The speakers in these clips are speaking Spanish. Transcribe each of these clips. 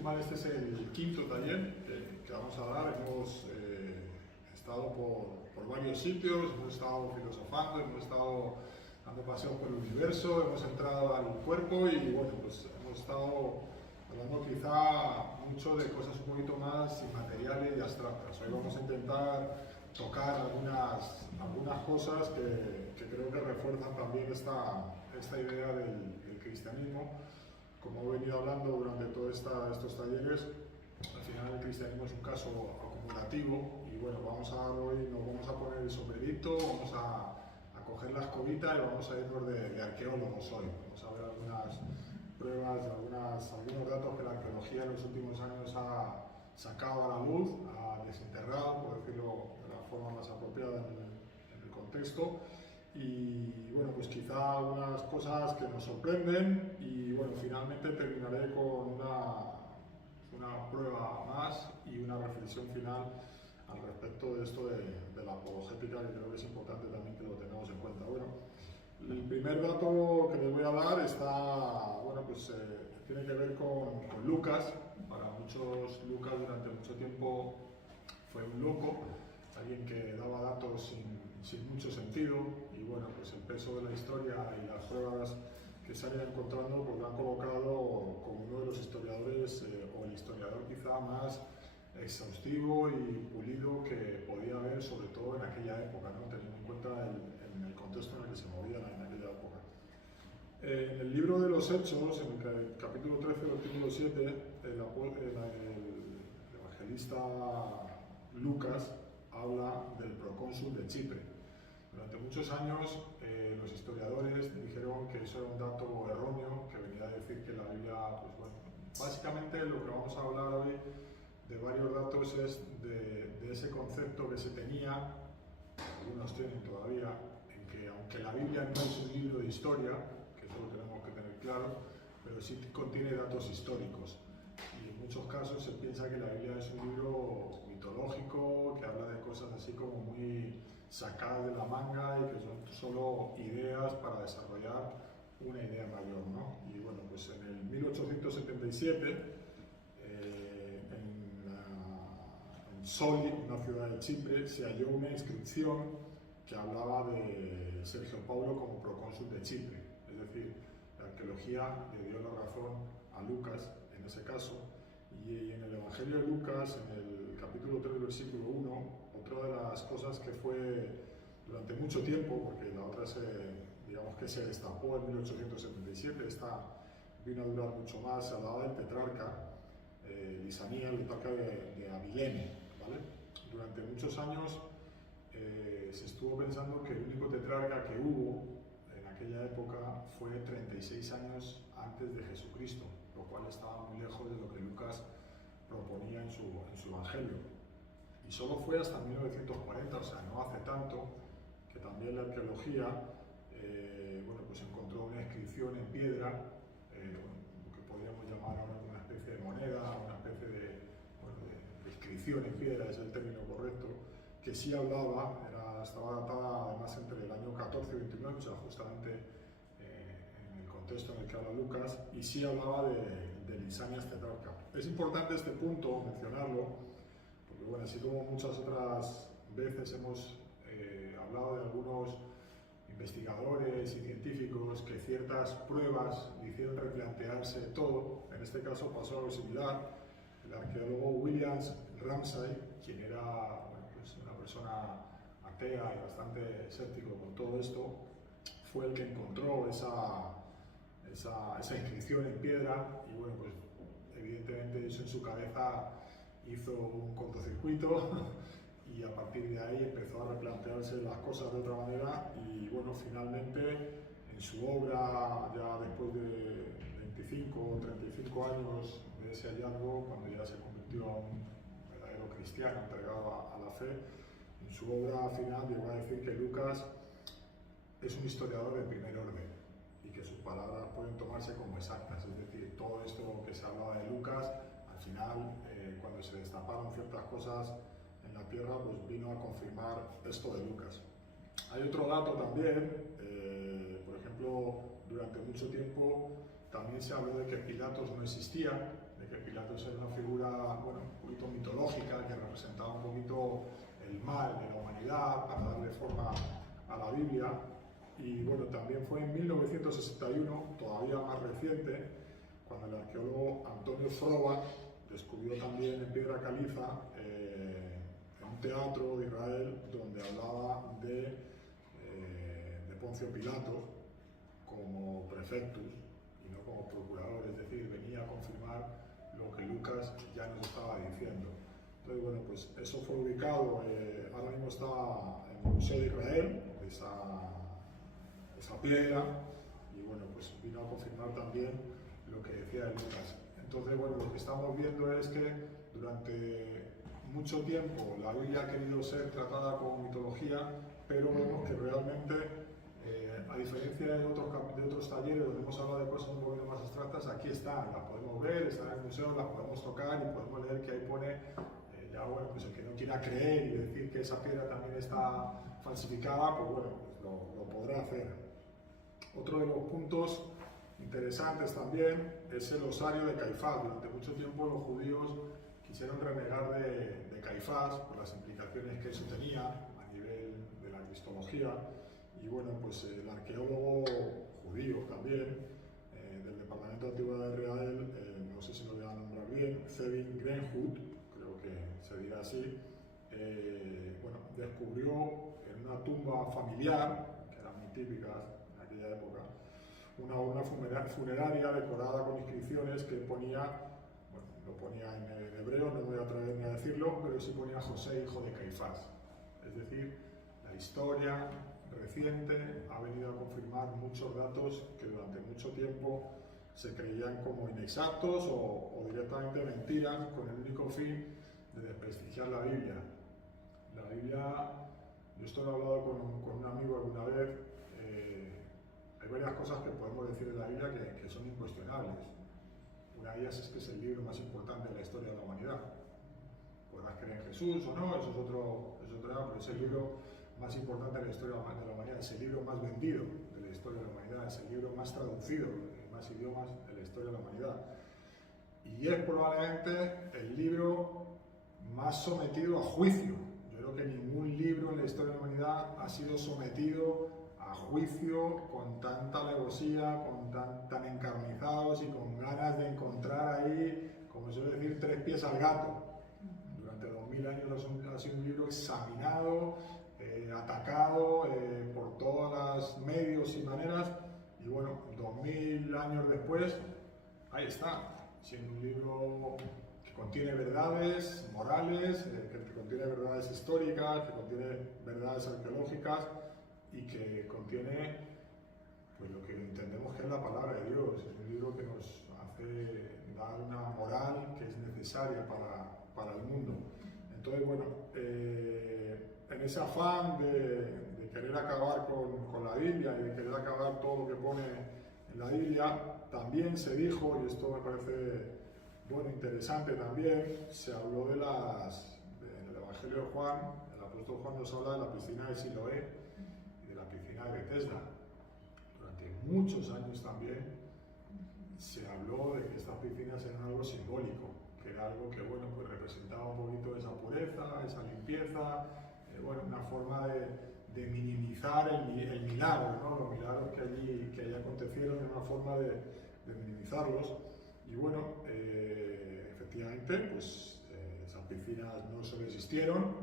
estoy mal, este es el quinto taller que vamos a dar. Hemos estado por varios sitios, hemos estado filosofando, hemos estado dando paseos por el universo, hemos entrado al cuerpo y bueno, pues hemos estado hablando quizá mucho de cosas un poquito más inmateriales y abstractas. Hoy vamos a intentar tocar algunas cosas que creo que refuerzan también esta idea del cristianismo. Como he venido hablando durante todos estos talleres, al final el cristianismo es un caso acumulativo y bueno, nos vamos a poner el sombrerito, vamos a coger la escobita y vamos a irnos de arqueólogos hoy. Vamos a ver algunas pruebas, algunos datos que la arqueología en los últimos años ha sacado a la luz, ha desenterrado, por decirlo de la forma más apropiada en el contexto. Y bueno, pues quizá algunas cosas que nos sorprenden y bueno, finalmente terminaré con una prueba más y una reflexión final al respecto de esto de la apologética, que creo que es importante también que lo tengamos en cuenta. Bueno, el primer dato que les voy a dar tiene que ver con Lucas. Para muchos, Lucas durante mucho tiempo fue un loco, alguien que daba datos sin mucho sentido, y bueno, pues el peso de la historia y las pruebas que se han ido encontrando pues lo han colocado como uno de los historiadores, o el historiador quizá más exhaustivo y pulido que podía haber, sobre todo en aquella época, ¿no? Teniendo en cuenta el contexto en el que se movían en aquella época. En el libro de los Hechos, en el capítulo 13, versículo 7, el evangelista Lucas habla del procónsul de Chipre. Durante muchos años los historiadores dijeron que eso era un dato erróneo, que venía a decir que la Biblia, pues bueno, básicamente lo que vamos a hablar hoy de varios datos es de ese concepto que se tenía, algunos tienen todavía, en que aunque la Biblia no es un libro de historia, que eso lo tenemos que tener claro, pero sí contiene datos históricos. Y en muchos casos se piensa que la Biblia es un libro mitológico, que habla de cosas así como muy sacadas de la manga y que son solo ideas para desarrollar una idea mayor, ¿no? Y bueno, pues en el 1877, en Soli, una ciudad de Chipre, se halló una inscripción que hablaba de Sergio Paulo como procónsul de Chipre. Es decir, la arqueología le dio la razón a Lucas en ese caso. Y en el Evangelio de Lucas, en el capítulo 3, versículo 1, otra de las cosas que fue durante mucho tiempo, porque la otra digamos que se destapó en 1877, esta vino a durar mucho más, se hablaba del tetrarca, Lisanía, el tetrarca de Abilene, ¿vale? Durante muchos años se estuvo pensando que el único tetrarca que hubo en aquella época fue 36 años antes de Jesucristo, lo cual estaba muy lejos de lo que Lucas proponía en su Evangelio. Y solo fue hasta 1940, o sea, no hace tanto, que también la arqueología pues encontró una inscripción en piedra, lo que podríamos llamar ahora una especie de moneda, una especie de inscripción en piedra, es el término correcto, que sí estaba datada además entre el año 14 y 29, o sea, justamente en el contexto en el que habla Lucas, y sí hablaba de Lisanias tetrarca. Es importante este punto mencionarlo, porque bueno, así como muchas otras veces hemos hablado de algunos investigadores y científicos que ciertas pruebas le hicieron replantearse todo, en este caso pasó algo similar. El arqueólogo William Ramsay, quien era una persona atea y bastante escéptico con todo esto, fue el que encontró esa inscripción en piedra y bueno, pues evidentemente eso en su cabeza hizo un cortocircuito y a partir de ahí empezó a replantearse las cosas de otra manera y bueno, finalmente en su obra, ya después de 25 o 35 años de ese hallazgo, cuando ya se convirtió a un verdadero cristiano entregado a la fe, en su obra final llegó a decir que Lucas es un historiador de primer orden y que sus palabras pueden tomarse como exactas, es decir, todo esto que se hablaba de Lucas, al final, cuando se destaparon ciertas cosas en la tierra, pues vino a confirmar esto de Lucas. Hay otro dato también, por ejemplo, durante mucho tiempo también se habló de que Pilatos no existía, de que Pilatos era una figura, bueno, un poquito mitológica, que representaba un poquito el mal de la humanidad para darle forma a la Biblia. Y bueno, también fue en 1961, todavía más reciente, cuando el arqueólogo Antonio Froba descubrió también en piedra caliza en un teatro de Israel donde hablaba de Poncio Pilato como prefectus y no como procurador, es decir, venía a confirmar lo que Lucas ya nos estaba diciendo. Entonces, bueno, pues eso fue ubicado, ahora mismo está en el Museo de Israel, esa piedra, y bueno, pues vino a confirmar también lo que decía Lucas. Entonces, bueno, lo que estamos viendo es que durante mucho tiempo la Biblia ha querido ser tratada como mitología, pero vemos que realmente, a diferencia de otros talleres donde hemos hablado de cosas un poquito más abstractas, aquí están, las podemos ver, están en el museo, las podemos tocar y podemos leer que ahí pone, ya bueno, pues el que no quiera creer y decir que esa piedra también está falsificada, pues bueno, pues lo podrá hacer. Otro de los puntos interesantes también es el osario de Caifás. Durante mucho tiempo los judíos quisieron renegar de Caifás por las implicaciones que eso tenía a nivel de la cristología. Y bueno, pues el arqueólogo judío también, del Departamento de Antigüedad de Israel, no sé si lo voy a nombrar bien, Zevin Greenwood, creo que se dirá así, bueno, descubrió en una tumba familiar, que eran muy típicas en aquella época, una urna funeraria decorada con inscripciones que ponía, bueno, lo ponía en hebreo, no voy a atreverme a decirlo, pero sí ponía José, hijo de Caifás. Es decir, la historia reciente ha venido a confirmar muchos datos que durante mucho tiempo se creían como inexactos o directamente mentiras, con el único fin de desprestigiar la Biblia. La Biblia, yo esto lo he hablado con un amigo alguna vez, hay varias cosas que podemos decir de la Biblia que son incuestionables. Una de ellas es que es el libro más importante de la historia de la humanidad. Podrás creer en Jesús o no, eso es otro tema, pero es el libro más importante de la historia de la humanidad, es el libro más vendido de la historia de la humanidad, es el libro más traducido en más idiomas de la historia de la humanidad. Y es probablemente el libro más sometido a juicio. Yo creo que ningún libro en la historia de la humanidad ha sido sometido a juicio con tanta alevosía, tan encarnizados y con ganas de encontrar ahí, como suele decir, tres pies al gato. Durante 2000 años ha sido un libro examinado, atacado por todos los medios y maneras, y bueno, 2000 años después, ahí está, siendo un libro que contiene verdades morales, que contiene verdades históricas, que contiene verdades arqueológicas y que contiene pues lo que entendemos que es la palabra de Dios. Es un libro que nos hace dar una moral que es necesaria para el mundo. Entonces, bueno, en ese afán de querer acabar con la Biblia y de querer acabar todo lo que pone en la Biblia, también se dijo, y esto me parece bueno, interesante también, se habló en el Evangelio de Juan, el apóstol Juan nos habla de la piscina de Siloé y de la piscina de Betesda. Durante muchos años también se habló de que estas piscinas eran algo simbólico, que era algo que, bueno, pues representaba un poquito esa pureza, esa limpieza, bueno, una forma de minimizar el milagro, ¿no? Los milagros que allí acontecieron, era una forma de minimizarlos. Y bueno, efectivamente, pues esas piscinas no solo existieron,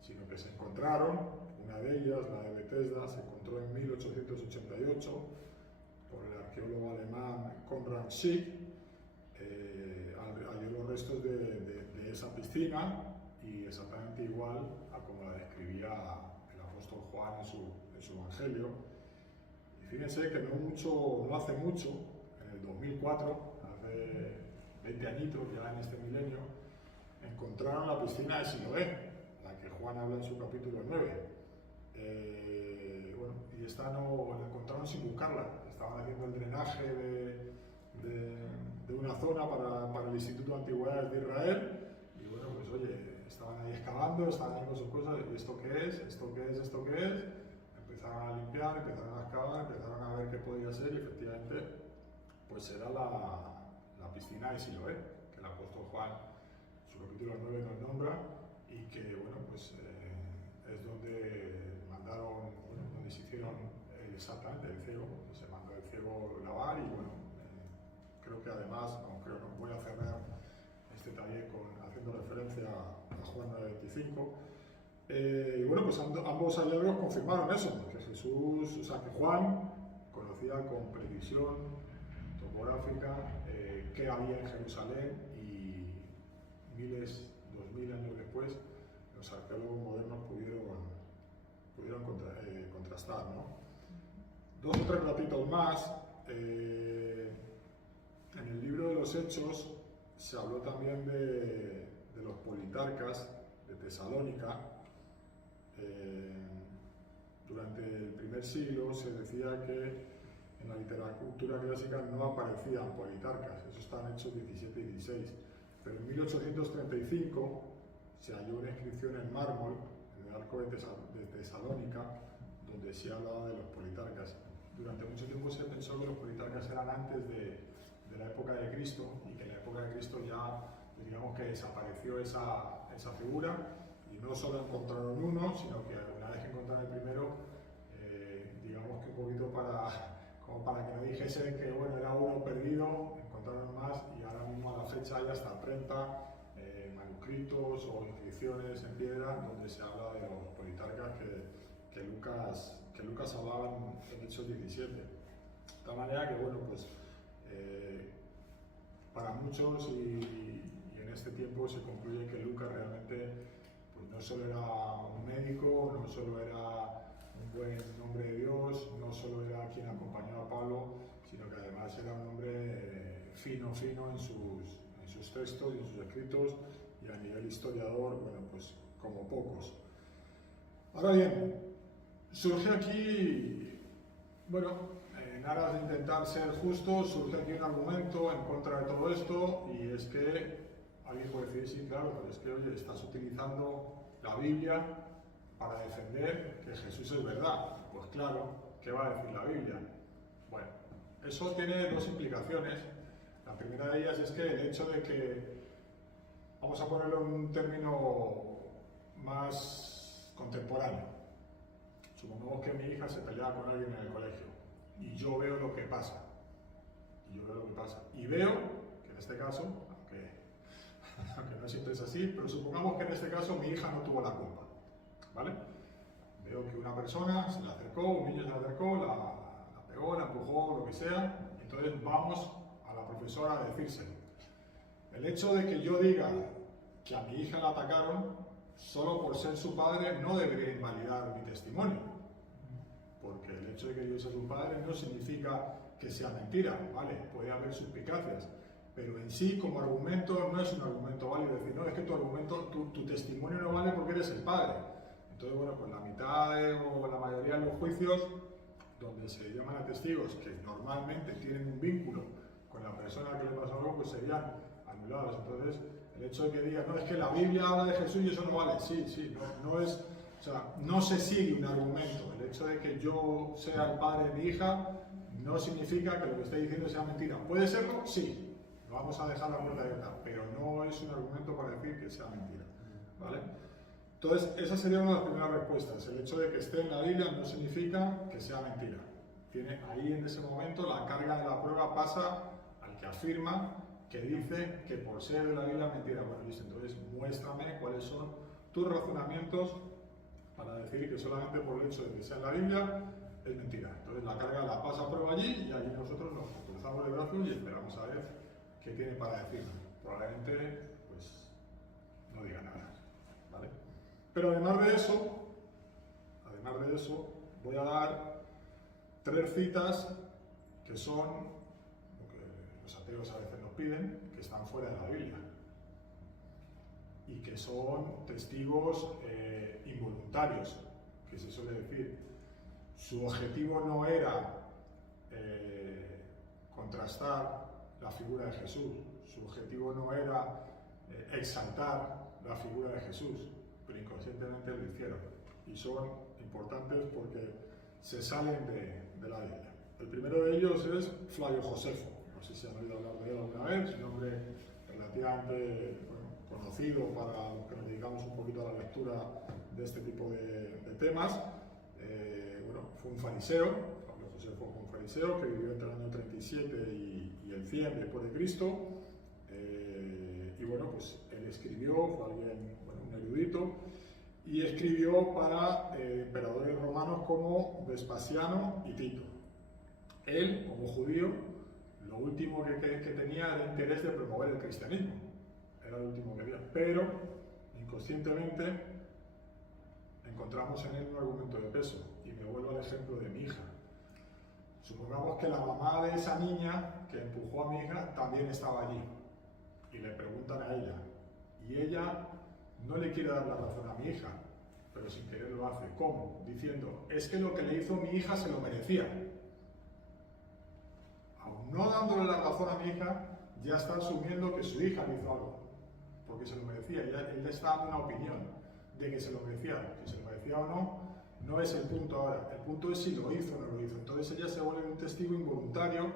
sino que se encontraron. Una de ellas, la de Betesda, se encontró en 1888 por el arqueólogo alemán Konrad Schick. Halló los restos de esa piscina y exactamente igual a como la describía el apóstol Juan en su Evangelio. Y fíjense que no hace mucho, en el 2004, hace 20 añitos ya en este milenio, encontraron la piscina de Siloé, la que Juan habla en su capítulo 9. Bueno, y esta la encontraron sin buscarla, estaban haciendo el drenaje de una zona para el Instituto de Antigüedades de Israel, y bueno, pues oye, estaban ahí excavando, estaban ahí con sus cosas, ¿y esto qué es? ¿Esto qué es? ¿Esto qué es? Empezaron a limpiar, empezaron a excavar, empezaron a ver qué podía ser, y efectivamente, pues era la piscina de Siloé, que el apóstol Juan, su capítulo 9, nos nombra, y que, bueno, pues es donde mandaron, bueno, donde se hicieron exactamente el ciego, donde se mandó el ciego lavar, y bueno, creo que además, aunque no voy a cerrar este taller haciendo referencia a Juan 9:25, y bueno, pues ambos hallazgos confirmaron eso, que Jesús, o sea, que Juan conocía con precisión topográfica qué había en Jerusalén, y 2000 años después los arqueólogos modernos pudieron contrastar, ¿no? 2 o 3 ratitos más. En el libro de los Hechos se habló también de los politarcas de Tesalónica. Durante el primer siglo se decía que en la literatura clásica no aparecían politarcas, eso está en Hechos 17 y 16, pero en 1835 se halló una inscripción en mármol en el arco de Tesalónica donde se hablaba de los politarcas. Durante mucho tiempo se pensó que los politarcas eran antes de la época de Cristo, y que en la época de Cristo ya, digamos, que desapareció esa figura, y no solo encontraron uno, sino que una vez que encontraron el primero, digamos que un poquito como para que no dijesen que, bueno, era uno perdido, encontraron más, y ahora mismo a la fecha hay hasta 30 manuscritos o inscripciones en piedra donde se habla de los politarcas que Lucas hablaba en Hechos 17. De tal manera que, bueno, pues para muchos y en este tiempo se concluye que Lucas realmente, pues, no solo era un médico, no solo era un buen hombre de Dios, no solo era quien acompañaba a Pablo, sino que además era un hombre fino en sus textos y en sus escritos, y a nivel historiador, bueno, pues como pocos. Ahora bien, surge aquí, bueno, en aras de intentar ser justo, surge aquí un argumento en contra de todo esto, y es que alguien puede decir, sí, claro, pero es que, oye, estás utilizando la Biblia para defender que Jesús es verdad. Pues claro, ¿qué va a decir la Biblia? Bueno, eso tiene 2 implicaciones. La primera de ellas es que el hecho de que, vamos a ponerlo en un término más contemporáneo, supongamos que mi hija se pelea con alguien en el colegio, y yo veo lo que pasa, y veo que en este caso, aunque no siempre es así, pero supongamos que en este caso mi hija no tuvo la culpa, ¿vale? Veo que una persona se le acercó, un niño se le acercó, la pegó, la empujó, lo que sea, y entonces vamos a la profesora a decírselo. El hecho de que yo diga que a mi hija la atacaron solo por ser su padre no debería invalidar mi testimonio, porque el hecho de que yo sea su padre no significa que sea mentira, ¿vale? Puede haber suspicacias, pero en sí, como argumento, no es un argumento válido. Decir, no, es que tu argumento, tu testimonio no vale porque eres el padre. Entonces, bueno, pues la mitad o la mayoría de los juicios donde se llaman a testigos que normalmente tienen un vínculo con la persona que le pasó algo, pues serían anulados. Entonces, el hecho de que diga, no, es que la Biblia habla de Jesús y eso no vale, sí, no es, o sea, no se sigue un argumento. El hecho de que yo sea el padre de mi hija no significa que lo que esté diciendo sea mentira. ¿Puede serlo? Sí, lo vamos a dejar la puerta abierta, pero no es un argumento para decir que sea mentira, ¿vale? Entonces, esa sería una de las primeras respuestas. El hecho de que esté en la Biblia no significa que sea mentira. Tiene ahí, en ese momento, la carga de la prueba pasa al que afirma, que dice que por ser de la Biblia es mentira. Bueno, listo, entonces muéstrame cuáles son tus razonamientos para decir que solamente por el hecho de que sea en la Biblia es mentira. Entonces la carga la pasa a prueba allí, y allí nosotros nos cruzamos de brazos y esperamos a ver qué tiene para decirnos. Probablemente, pues, no diga nada, ¿vale? Pero además de eso, voy a dar 3 citas que son lo que los ateos a veces nos piden, que están fuera de la Biblia y que son testigos involuntarios, que se suele decir. Su objetivo no era contrastar la figura de Jesús, su objetivo no era exaltar la figura de Jesús, pero inconscientemente lo hicieron, y son importantes porque se salen de la Biblia. El primero de ellos es Flavio Josefo. No sé si han oído hablar de él alguna vez, un hombre relativamente relativamente conocido para los que nos dedicamos un poquito a la lectura de este tipo de temas. Fue un fariseo, Pablo Josefo fue un fariseo que vivió entre el año 37 y el 100 después de Cristo. Pues él escribió, fue alguien, un erudito, y escribió para emperadores romanos como Vespasiano y Tito. Él, como judío, lo último que tenía era interés de promover el cristianismo. Era lo último que quería. Pero, inconscientemente, encontramos en él un argumento de peso. Y me vuelvo al ejemplo de mi hija. Supongamos que la mamá de esa niña que empujó a mi hija también estaba allí. Y le preguntan a ella. Y ella no le quiere dar la razón a mi hija, pero sin querer lo hace. ¿Cómo? Diciendo, es que lo que le hizo mi hija se lo merecía. Aún no dándole la razón a mi hija, ya está asumiendo que su hija le hizo algo, porque se lo merecía. Él le está dando una opinión de que se lo merecía. Que se lo merecía o no, no es el punto ahora. El punto es si lo hizo o no lo hizo. Entonces ella se vuelve un testigo involuntario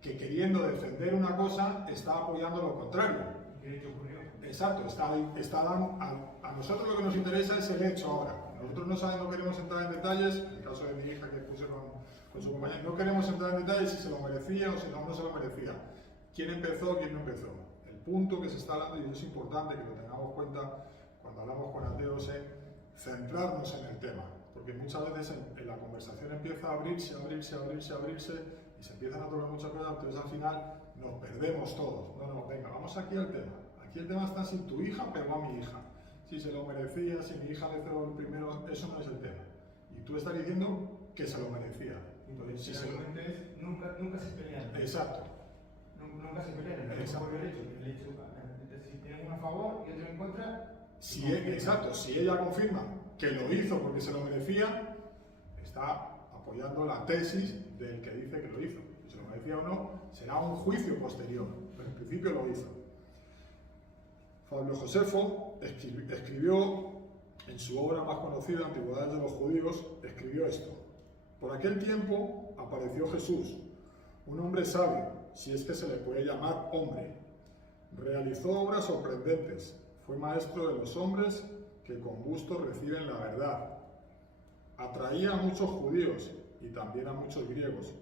que, queriendo defender una cosa, está apoyando lo contrario. ¿Qué ocurrió? Exacto, está dando, a nosotros lo que nos interesa es el hecho ahora. Nosotros no queremos entrar en detalles, en el caso de mi hija que puse con su compañera, no queremos entrar en detalles si se lo merecía o si no se lo merecía. ¿Quién empezó, quién no empezó? El punto que se está hablando, y es importante que lo tengamos en cuenta cuando hablamos con ateos, es centrarnos en el tema. Porque muchas veces en la conversación empieza a abrirse y se empiezan a tocar muchas cosas, entonces al final nos perdemos todos. No, venga, vamos aquí al tema. Aquí el tema está si tu hija pegó a mi hija. Si se lo merecía, si mi hija le hizo el primero, eso no es el tema. Y tú estás diciendo que se lo merecía. Entonces, si nunca se pelean. Exacto. Nunca se pelean. Exacto. El hecho, si tienen uno a favor y otro en contra. Exacto. Si ella confirma que lo hizo porque se lo merecía, está apoyando la tesis del que dice que lo hizo. Si se lo merecía o no, será un juicio posterior. Pero en principio lo hizo. Pablo Josefo escribió en su obra más conocida, Antigüedades de los Judíos, escribió esto. Por aquel tiempo apareció Jesús, un hombre sabio, si es que se le puede llamar hombre. Realizó obras sorprendentes, fue maestro de los hombres que con gusto reciben la verdad. Atraía a muchos judíos y también a muchos griegos.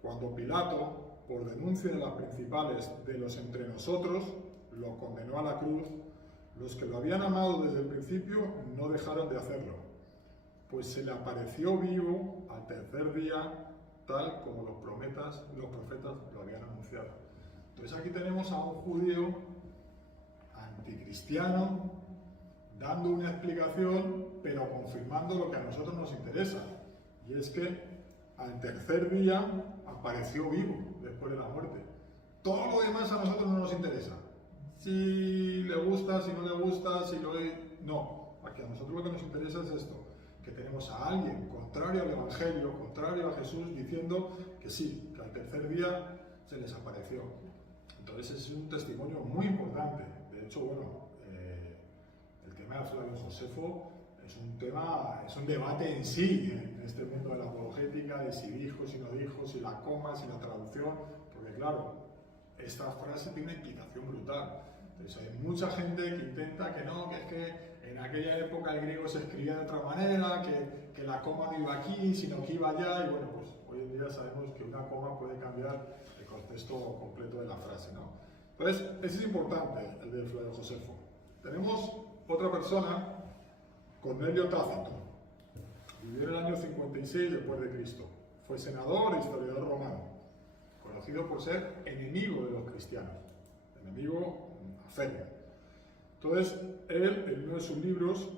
Cuando Pilato, por denuncia de las principales de los entre nosotros, lo condenó a la cruz, los que lo habían amado desde el principio no dejaron de hacerlo, pues se le apareció vivo al tercer día, tal como los profetas lo habían anunciado. Entonces aquí tenemos a un judío anticristiano dando una explicación, pero confirmando lo que a nosotros nos interesa, y es que al tercer día apareció vivo después de la muerte. Todo lo demás a nosotros no nos interesa. Si le gusta, si no le gusta, no, aquí a nosotros lo que nos interesa es esto, que tenemos a alguien contrario al Evangelio, contrario a Jesús, diciendo que sí, que al tercer día se les apareció. Entonces es un testimonio muy importante. De hecho, el tema de Flavio Josefo es un debate en sí, en este mundo de la apologética, de si dijo, si no dijo, si la coma, si la traducción, porque claro, esta frase tiene una implicación brutal. Entonces hay mucha gente que intenta que no, que es que en aquella época el griego se escribía de otra manera, que la coma no iba aquí, sino que iba allá, y pues hoy en día sabemos que una coma puede cambiar el contexto completo de la frase, ¿no? Entonces, ese es importante, el de Flavio Josefo. Tenemos otra persona, Cornelio Tácito. Vivió en el año 56 después de Cristo. Fue senador e historiador romano, conocido por ser enemigo de los cristianos, enemigo aférrimo. Entonces, él, en uno de sus libros,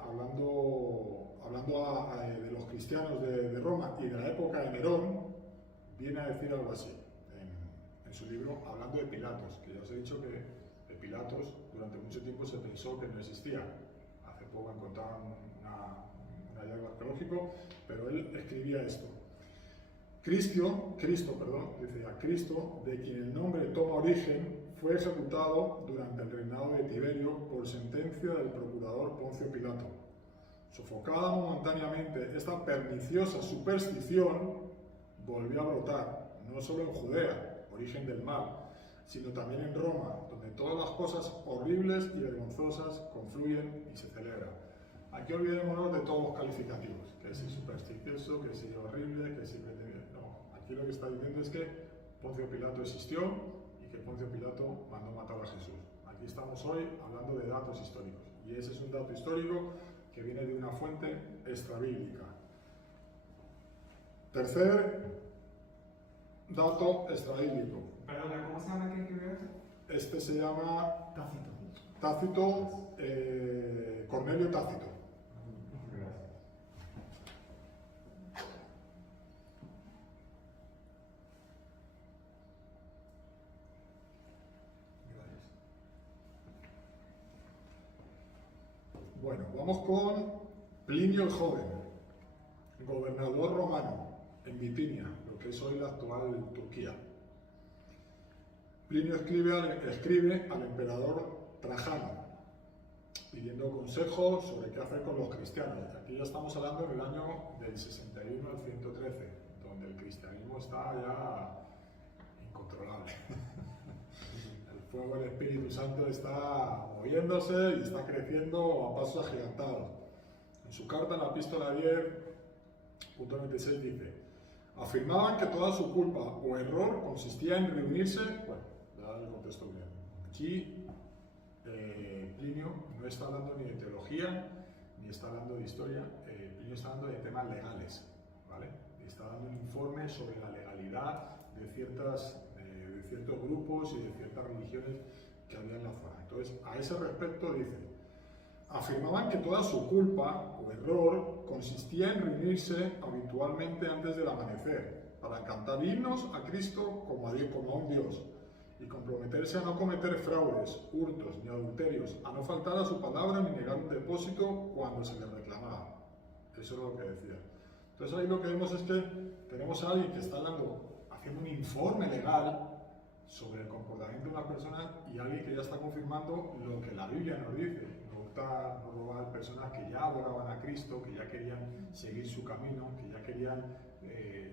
hablando de los cristianos de Roma y de la época de Nerón, viene a decir algo así, en su libro, hablando de Pilatos, que ya os he dicho que de Pilatos durante mucho tiempo se pensó que no existía. Hace poco encontraron un hallazgo arqueológico, pero él escribía esto. Cristo, de quien el nombre toma origen, fue ejecutado durante el reinado de Tiberio por sentencia del procurador Poncio Pilato. Sofocada momentáneamente, esta perniciosa superstición volvió a brotar, no solo en Judea, origen del mal, sino también en Roma, donde todos cosas horribles y vergonzosas confluyen y se celebran. Aquí olvidémonos de todos los calificativos, que si supersticioso, que si horrible, que si... No, aquí lo que está diciendo es que Poncio Pilato existió y que Poncio Pilato mandó matar a Jesús. Aquí estamos hoy hablando de datos históricos, y ese es un dato histórico que viene de una fuente extrabíblica. Tercer dato extrabíblico. Perdona, ¿cómo se llama aquel que veo? Este se llama Tácito. Tácito, Cornelio Tácito. Gracias. Bueno, vamos con Plinio el Joven, gobernador romano en Bitinia, lo que es hoy la actual Turquía. Plinio escribe al emperador Trajano, pidiendo consejos sobre qué hacer con los cristianos. Aquí ya estamos hablando en el año del 61 al 113, donde el cristianismo está ya incontrolable. El fuego del Espíritu Santo está moviéndose y está creciendo a pasos agigantados. En su carta, en la epístola 10.26 dice: afirmaban que toda su culpa o error consistía en reunirse. Bueno, ya el contexto bien. Aquí Plinio no está hablando ni de teología ni está hablando de historia. Plinio está hablando de temas legales, ¿vale? Está dando un informe sobre la legalidad de ciertos grupos y de ciertas religiones que había en la zona. Entonces, a ese respecto dice: afirmaban que toda su culpa o error consistía en reunirse habitualmente antes del amanecer para cantar himnos a Cristo como a un Dios, y comprometerse a no cometer fraudes, hurtos ni adulterios, a no faltar a su palabra ni negar un depósito cuando se le reclamaba. Eso es lo que decía. Entonces ahí lo que vemos es que tenemos a alguien que está haciendo un informe legal sobre el comportamiento de una persona, y alguien que ya está confirmando lo que la Biblia nos dice: no hurtar, no robar. Personas que ya adoraban a Cristo, que ya querían seguir su camino, que ya querían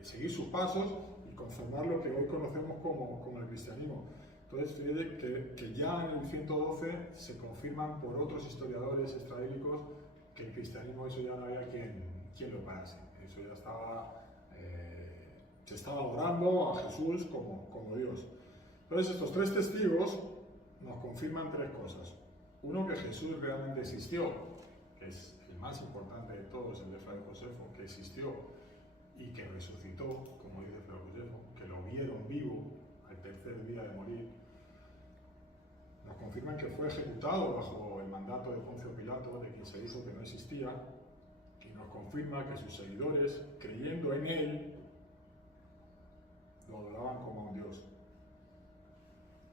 seguir sus pasos y conformar lo que hoy conocemos como el cristianismo. Entonces, fíjate que ya en el 112 se confirman por otros historiadores extrabíblicos que el cristianismo, eso ya no había quien lo parase. Eso ya estaba, se estaba adorando a Jesús como Dios. Entonces, estos tres testigos nos confirman tres cosas. Uno, que Jesús realmente existió, que es el más importante de todos, el de Fray Josefo, que existió y que resucitó, como dice Fray Josefo, que lo vieron vivo al tercer día de morir. Nos confirman que fue ejecutado bajo el mandato de Poncio Pilato, de quien se dijo que no existía, y nos confirma que sus seguidores, creyendo en él, lo adoraban como a un Dios.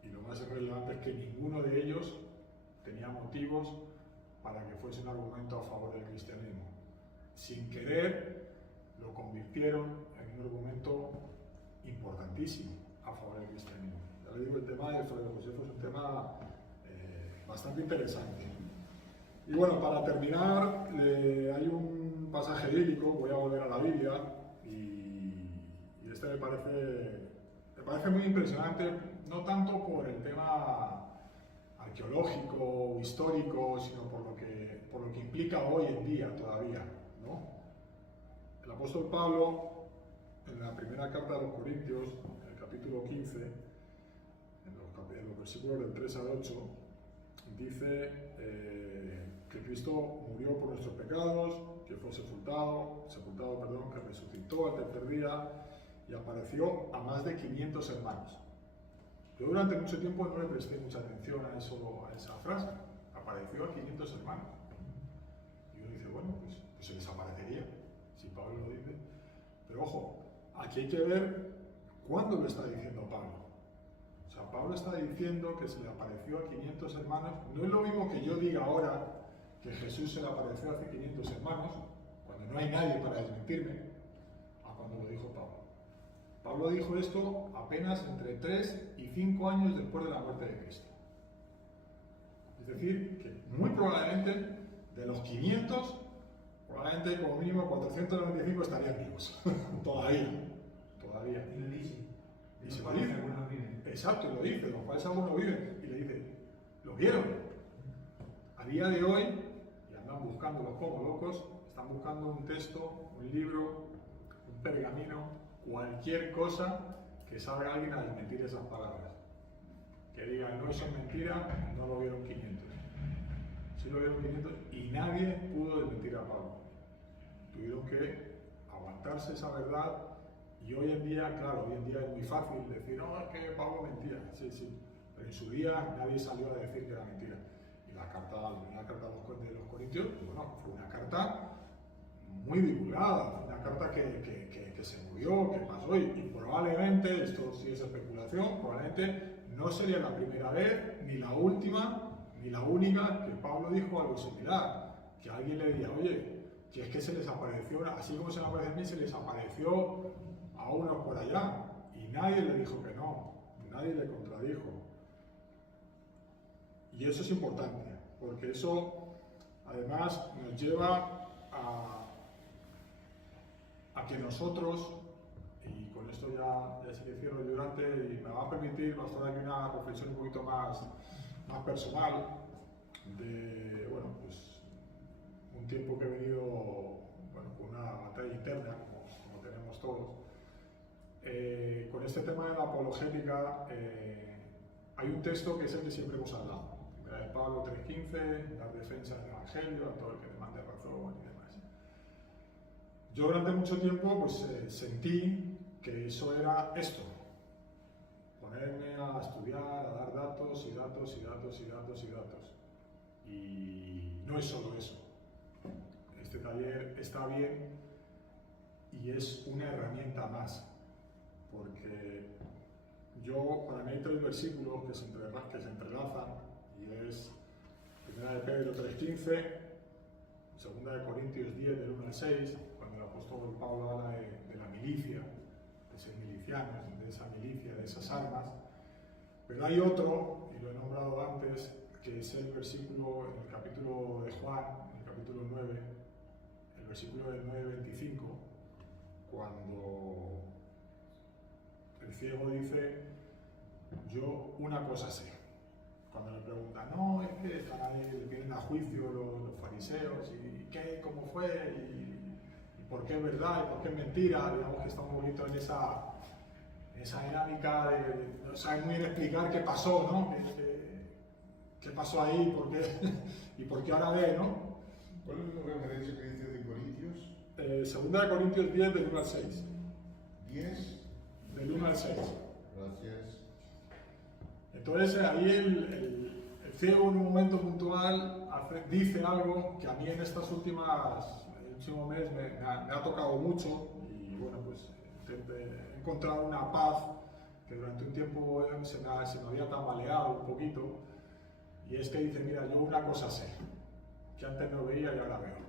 Y lo más relevante es que ninguno de ellos tenía motivos para que fuese un argumento a favor del cristianismo. Sin querer, lo convirtieron en un argumento importantísimo a favor del cristianismo. Ya le digo, el tema de Fray Josefo es un tema bastante interesante. Y bueno, para terminar, hay un pasaje bíblico, voy a volver a la Biblia, y este me parece muy impresionante, no tanto por el tema arqueológico o histórico, sino por lo que implica hoy en día todavía, ¿no? El apóstol Pablo, en la primera carta de los Corintios, en el capítulo 15, en los versículos del 3 al 8, dice que Cristo murió por nuestros pecados, que fue sepultado, que resucitó al tercer día y apareció a más de 500 hermanos. Yo durante mucho tiempo no le presté mucha atención a esa frase. Apareció a 500 hermanos. Y uno dice, bueno, pues se desaparecería, si Pablo lo dice. Pero ojo, aquí hay que ver cuándo lo está diciendo Pablo. O sea, Pablo está diciendo que se le apareció a 500 hermanos. No es lo mismo que yo diga ahora que Jesús se le apareció a 500 hermanos, cuando no hay nadie para desmentirme, a cuando lo dijo Pablo. Pablo dijo esto apenas entre 3 y 5 años después de la muerte de Cristo. Es decir, que muy probablemente de los 500, probablemente como mínimo 495 estarían vivos. Todavía. Y lo dice. Y se lo dice. Exacto, lo dice, los cuales algunos viven. Y le dice, vieron. A día de hoy, y andan buscándolos como locos, están buscando un texto, un libro, un pergamino, cualquier cosa que salga alguien a desmentir esas palabras. Que diga, no, eso es mentira, no lo vieron 500. Sí lo vieron 500 y nadie pudo desmentir a Pablo. Tuvieron que aguantarse esa verdad y hoy en día, claro, hoy en día es muy fácil decir, no, es que Pablo mentía. Sí, sí, pero en su día nadie salió a decir que era mentira. Y la primera carta de los Corintios, bueno, fue una carta muy divulgada, fue una carta que se murió, que pasó y probablemente, esto sí es especulación, probablemente no sería la primera vez, ni la última, ni la única que Pablo dijo algo similar, que alguien le diría, oye, que es que se les apareció, así como se me aparece a mí, se les apareció a unos por allá, y nadie le dijo que no, nadie le contradijo. Y eso es importante, porque eso además nos lleva a que nosotros, y con esto ya sí que cierro el durante, y me va a permitir bastante aquí una reflexión un poquito más personal, de, bueno, pues un tiempo que he venido, bueno, con una batalla interna, como tenemos todos. Con este tema de la apologética, hay un texto que es el que siempre hemos hablado, de Pablo 3:15, dar defensa del Evangelio a todo el que demande razón y demás. Yo durante mucho tiempo pues, sentí que eso era esto, ponerme a estudiar, a dar datos y datos y datos y datos y datos. Y no es solo eso. Este taller está bien y es una herramienta más, porque yo, para mí hay 3 versículos que se entrelazan, y es 1 de Pedro 3:15, 2 de Corintios 10, del 1 al 6, cuando el apóstol Pablo habla de la milicia, de ser milicianos, de esa milicia, de esas armas. Pero hay otro, y lo he nombrado antes, que es el versículo en el capítulo de Juan, en el capítulo 9, el versículo del 9:25, cuando el ciego dice, yo una cosa sé. Cuando le preguntan, no, es que están ahí, vienen a juicio los fariseos, y qué, cómo fue, y por qué es verdad, y por qué es mentira, digamos que está un poquito en esa dinámica de no saben muy bien explicar qué pasó, ¿no? ¿Qué pasó ahí? ¿Por qué? ¿Y por qué ahora ve, no? ¿Cuál es la referencia que dice de Corintios? 2 de Corintios 10, del 1 al 6. 10. Del 1 al 6. Gracias. Entonces ahí el ciego en un momento puntual dice algo que a mí en estos últimos meses me ha tocado mucho, y bueno, pues he encontrado una paz que durante un tiempo se me había tambaleado un poquito, y es que dice, mira, yo una cosa sé, que antes no veía y ahora veo.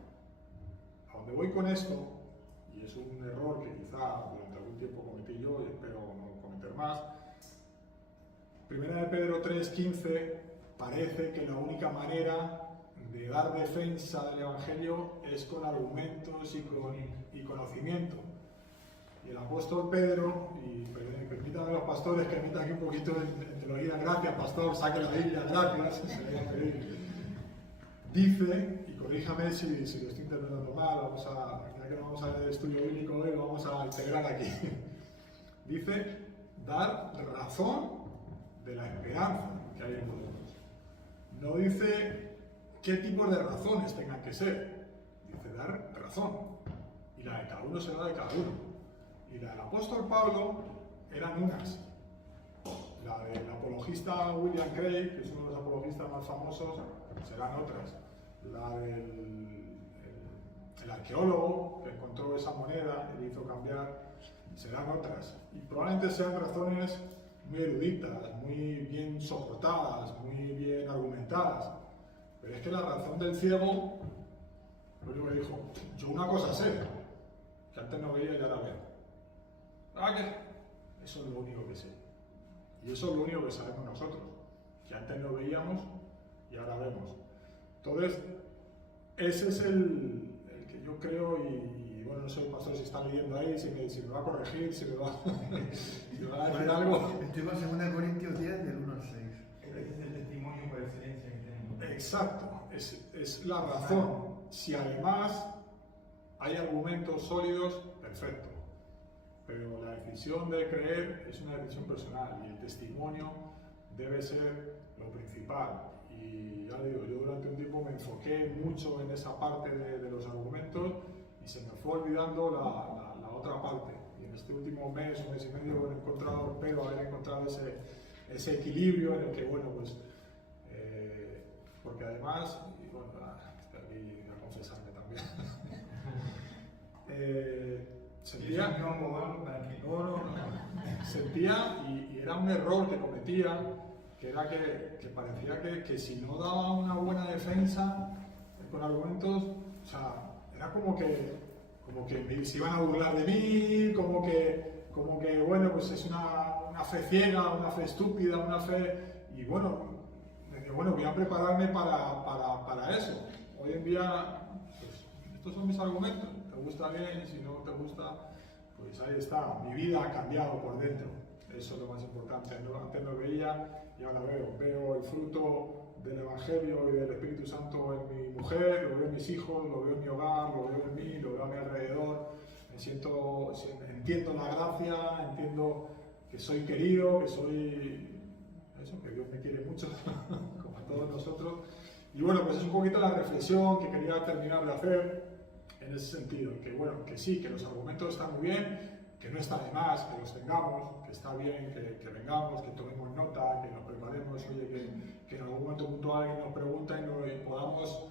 A donde voy con esto, y es un error que quizá durante algún tiempo cometí yo y espero no cometer más, 1 de Pedro 3:15, parece que la única manera de dar defensa del Evangelio es con argumentos y conocimiento. Y el apóstol Pedro, y permítanme los pastores que metan aquí un poquito en teología, gracias pastor, saque la Biblia, gracias, dice, y corríjame si lo estoy interpretando mal, ya que no vamos a ver el estudio bíblico hoy, lo vamos a integrar aquí. Dice, dar razón de la esperanza que hay en vosotros. No dice qué tipo de razones tengan que ser, dice dar razón, y la de cada uno será de cada uno. Y la del apóstol Pablo eran unas. La del apologista William Craig, que es uno de los apologistas más famosos, serán otras. La del el arqueólogo que encontró esa moneda y le hizo cambiar, serán otras. Y probablemente sean razones muy eruditas, muy bien soportadas, muy bien argumentadas. Pero es que la razón del ciego, lo único que dijo, yo una cosa sé, que antes no veía y ahora veo. ¿Ah, qué? Eso es lo único que sé. Y eso es lo único que sabemos nosotros, que antes no veíamos y ahora vemos. Entonces, ese es el que yo creo, y bueno, no sé, pastor, si está leyendo ahí, si me va a corregir, si me va a decir algo. Estoy con 2 Corintios 10, del 1 al 6. Este es el testimonio por excelencia Exacto, es la razón. Si además hay argumentos sólidos, perfecto. Pero la decisión de creer es una decisión personal y el testimonio debe ser lo principal. Y ya digo, yo durante un tiempo me enfoqué mucho en esa parte de los argumentos y se me fue olvidando la otra parte. Y en este último mes, un mes y medio, he encontrado, espero haber encontrado ese equilibrio en el que, bueno, pues, porque además, y bueno, estoy aquí a confesarme también, sentía, sentía y era un error que cometía, que era que parecía que si no daba una buena defensa con argumentos, o sea, era como que se iban a burlar de mí, como que bueno, pues es una fe ciega, una fe estúpida, una fe, y bueno, voy a prepararme para eso. Hoy en día, pues, estos son mis argumentos, te gusta bien, si no te gusta, pues ahí está, mi vida ha cambiado por dentro, eso es lo más importante. Antes no veía y ahora veo el fruto del Evangelio y del Espíritu Santo en mi mujer, lo veo en mis hijos, lo veo en mi hogar, lo veo en mí, lo veo a mi alrededor, entiendo la gracia, entiendo que soy querido, que Dios me quiere mucho, como a todos nosotros. Y bueno, pues es un poquito la reflexión que quería terminar de hacer en ese sentido, que bueno, que sí, que los argumentos están muy bien, que no está de más que los tengamos, que está bien que vengamos, que tomemos nota, que nos preparemos, oye, que en algún momento puntual alguien nos pregunta y podamos,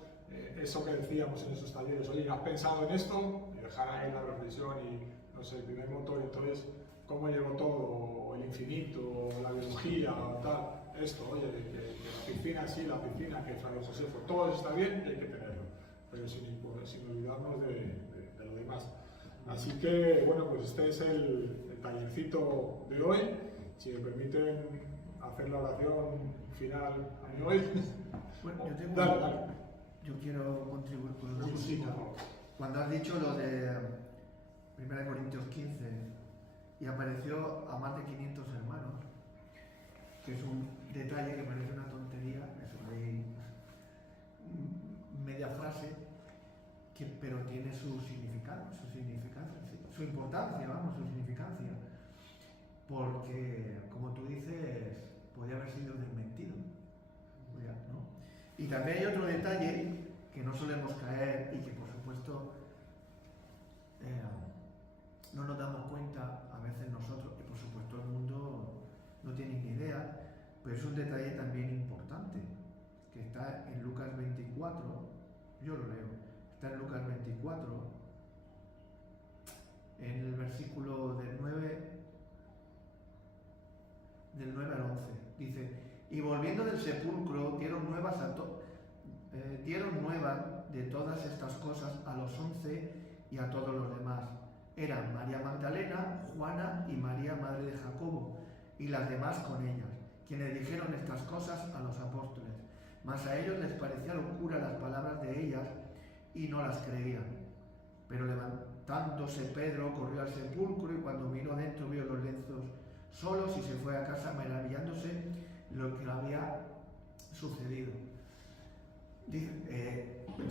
eso que decíamos en esos talleres, oye, ¿has pensado en esto? Y dejar ahí la reflexión y, no sé, el primer motor, entonces, ¿cómo llegó todo? O el infinito, o la biología, o tal, esto, oye, que la piscina sí, la piscina, que Fray Josefo, todo eso está bien y hay que tenerlo, pero sin olvidarnos de lo demás. Así que, bueno, pues este es el tallercito de hoy. Si me permiten hacer la oración final a mí hoy. Bueno, Dale. Yo quiero contribuir con una Sí, cosita. por favor. Cuando has dicho lo de 1 Corintios 15 y apareció a más de 500 hermanos, que es un detalle que parece una tontería, eso hay media frase, pero tiene su significado, su importancia, vamos, su significancia. Porque, como tú dices, podía haber sido desmentido, ¿no? Y también hay otro detalle que no solemos caer y que, por supuesto, no nos damos cuenta a veces nosotros, y por supuesto el mundo no tiene ni idea, pero es un detalle también importante, que está en Lucas 24, yo lo leo, está en Lucas 24, en el versículo del 9 al 11, dice: y volviendo del sepulcro dieron nueva de todas estas cosas a los 11 y a todos los demás. Eran María Magdalena, Juana y María, madre de Jacobo, y las demás con ellas, quienes dijeron estas cosas a los apóstoles. Mas a ellos les parecía locura las palabras de ellas y no las creían. Pero levantándose Pedro corrió al sepulcro y cuando miró dentro vio los lienzos solos y se fue a casa maravillándose lo que había sucedido.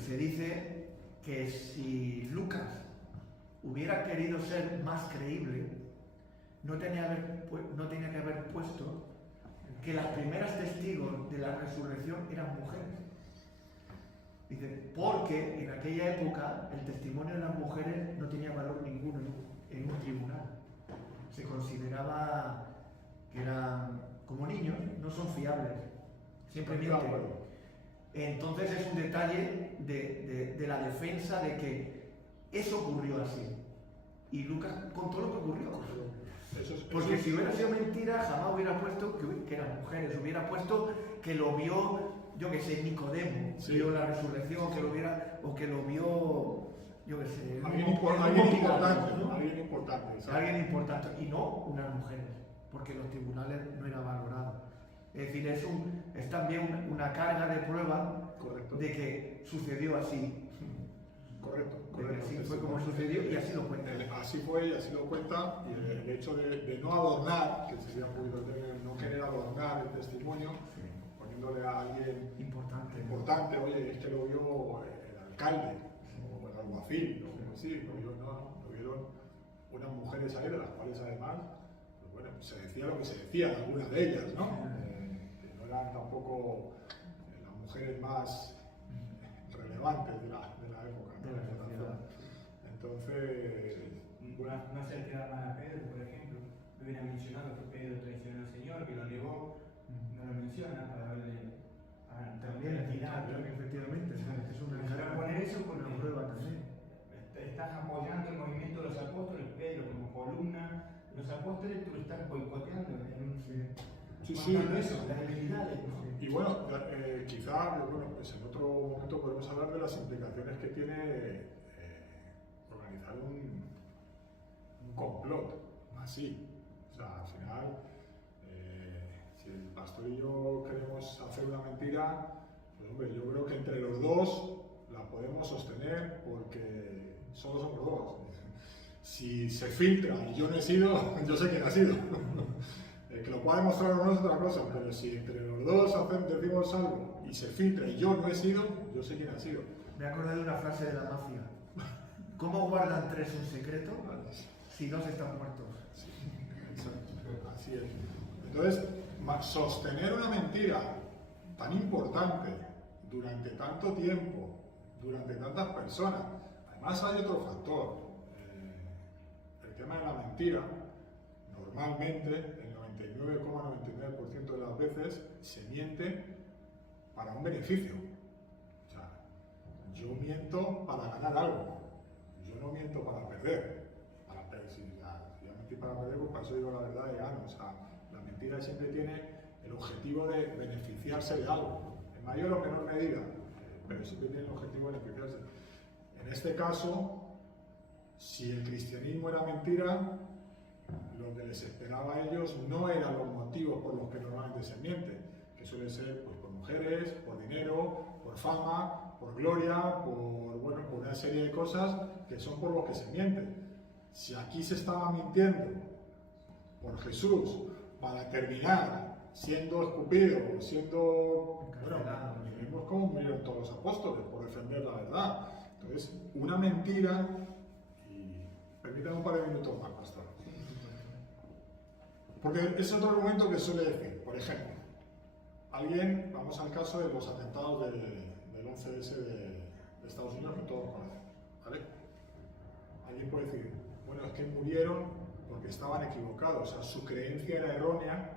Se dice que si Lucas hubiera querido ser más creíble, no tenía que haber puesto que las primeras testigos de la resurrección eran mujeres. Dice, porque en aquella época el testimonio de las mujeres no tenía valor ninguno en un tribunal. Se consideraba que eran como niños, no son fiables, siempre mienten. Entonces es un detalle de la defensa de que eso ocurrió así. Y Lucas contó lo que ocurrió. Porque si hubiera sido mentira, jamás hubiera puesto que eran mujeres, hubiera puesto que lo vio, yo que sé, Nicodemo, vio la resurrección, o que lo vio, yo que sé, alguien importante, y no unas mujeres, porque los tribunales no era valorado. Es decir, es también una carga de prueba. Correcto. De que sucedió así. Correcto. Así fue como sucedió y así lo cuenta. Así fue y así lo cuenta, y el hecho de no adornar, que sería un poquito no querer adornar el testimonio, por diciéndole a alguien Importante. oye, es que lo vio el alcalde o el alguacil, o así, lo vio, no, lo vieron unas mujeres ahí, de las cuales además, pues bueno, se decía lo que se decía, algunas de ellas, ¿no? Que no eran tampoco las mujeres más relevantes de la época, ¿no? De la sociedad. Entonces, No se queda mal a Pedro, por ejemplo. No hubiera mencionado que Pedro traicionó al Señor, que lo negó. No lo menciona para verle. También, efectivamente, es una Para poner eso una porque prueba también. estás apoyando el movimiento de los apóstoles, Pedro como columna. Los apóstoles tú lo estás boicoteando. sí. Eso, las debilidades. Y bueno, quizá pues en otro momento podemos hablar de las implicaciones que tiene organizar un complot así. O sea, al final, si el pastor y yo queremos hacer una mentira, pues hombre, yo creo que entre los dos la podemos sostener porque solo somos dos. Si se filtra y yo no he sido, yo sé quién ha sido. El que lo pueda demostrar o no es otra cosa, pero si entre los dos decimos algo y se filtra y yo no he sido, yo sé quién ha sido. Me he acordado de una frase de la mafia. ¿Cómo guardan tres un secreto si dos están muertos? Sí, exacto, así es. Entonces, sostener una mentira tan importante durante tanto tiempo, durante tantas personas, además hay otro factor. El tema de la mentira, normalmente, el 99,99% de las veces, se miente para un beneficio. O sea, yo miento para ganar algo, yo no miento para perder. Si yo mentí para perder, pues para eso digo la verdad y gano. O sea, la mentira siempre tiene el objetivo de beneficiarse de algo, en mayor o menor medida, pero siempre tiene el objetivo de beneficiarse. En este caso, si el cristianismo era mentira, lo que les esperaba a ellos no eran los motivos por los que normalmente se miente, que suele ser pues, por mujeres, por dinero, por fama, por gloria, por una serie de cosas que son por los que se miente. Si aquí se estaba mintiendo por Jesús para terminar siendo escupido, siendo... vimos cómo murieron todos los apóstoles por defender la verdad. Entonces, una mentira, y permítame un par de minutos más, pastor. Porque es otro argumento que suele decir, por ejemplo, alguien, vamos al caso de los atentados del 11S de Estados Unidos que todos conocen, ¿vale? Alguien puede decir, bueno, es que murieron porque estaban equivocados, o sea, su creencia era errónea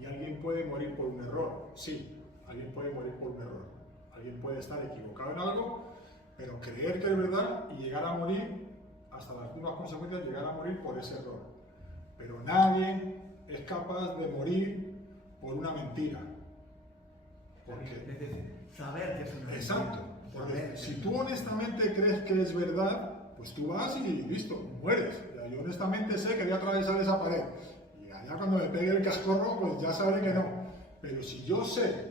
y alguien puede morir por un error. Sí, alguien puede morir por un error. Alguien puede estar equivocado en algo, pero creer que es verdad y llegar a morir, hasta las últimas consecuencias, llegar a morir por ese error. Pero nadie es capaz de morir por una mentira. ¿Por qué? Es decir, saber que es una mentira. Exacto. Porque si tú honestamente crees que es verdad, pues tú vas y listo, mueres. Yo honestamente sé que voy a atravesar esa pared. Y allá cuando me pegue el cascorro, pues ya sabré que no. Pero si yo sé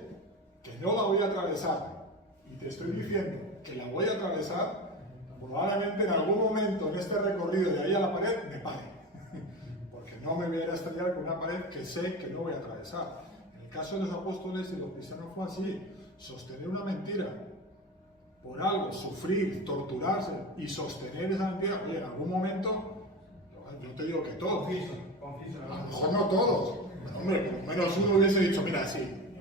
que no la voy a atravesar y te estoy diciendo que la voy a atravesar, probablemente en algún momento en este recorrido de ahí a la pared me pare. Porque no me voy a ir a estrellar con una pared que sé que no voy a atravesar. En el caso de los apóstoles y los cristianos fue así. Sostener una mentira por algo, sufrir, torturarse y sostener esa mentira, oye, en algún momento, yo te digo que todos, Confieso, a lo mejor no todos, pero hombre, por lo menos uno hubiese dicho, mira, sí,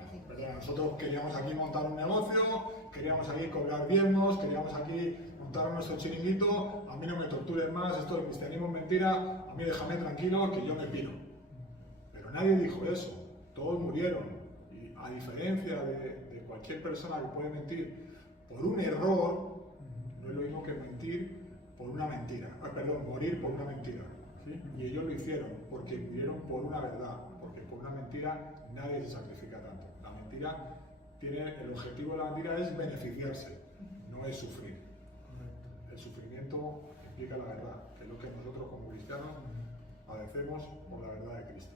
nosotros queríamos aquí montar un negocio, queríamos aquí cobrar diezmos, queríamos aquí montar nuestro chiringuito, a mí no me tortures más, esto del cristianismo es mentira, a mí déjame tranquilo que yo me piro. Pero nadie dijo eso, todos murieron, y a diferencia de cualquier persona que puede mentir por un error, no es lo mismo que mentir por una mentira, morir por una mentira. ¿Sí? Y ellos lo hicieron porque murieron por una verdad, porque por una mentira nadie se sacrifica tanto. La mentira el objetivo de la mentira es beneficiarse, no es sufrir. El sufrimiento implica la verdad, que es lo que nosotros como cristianos padecemos por la verdad de Cristo.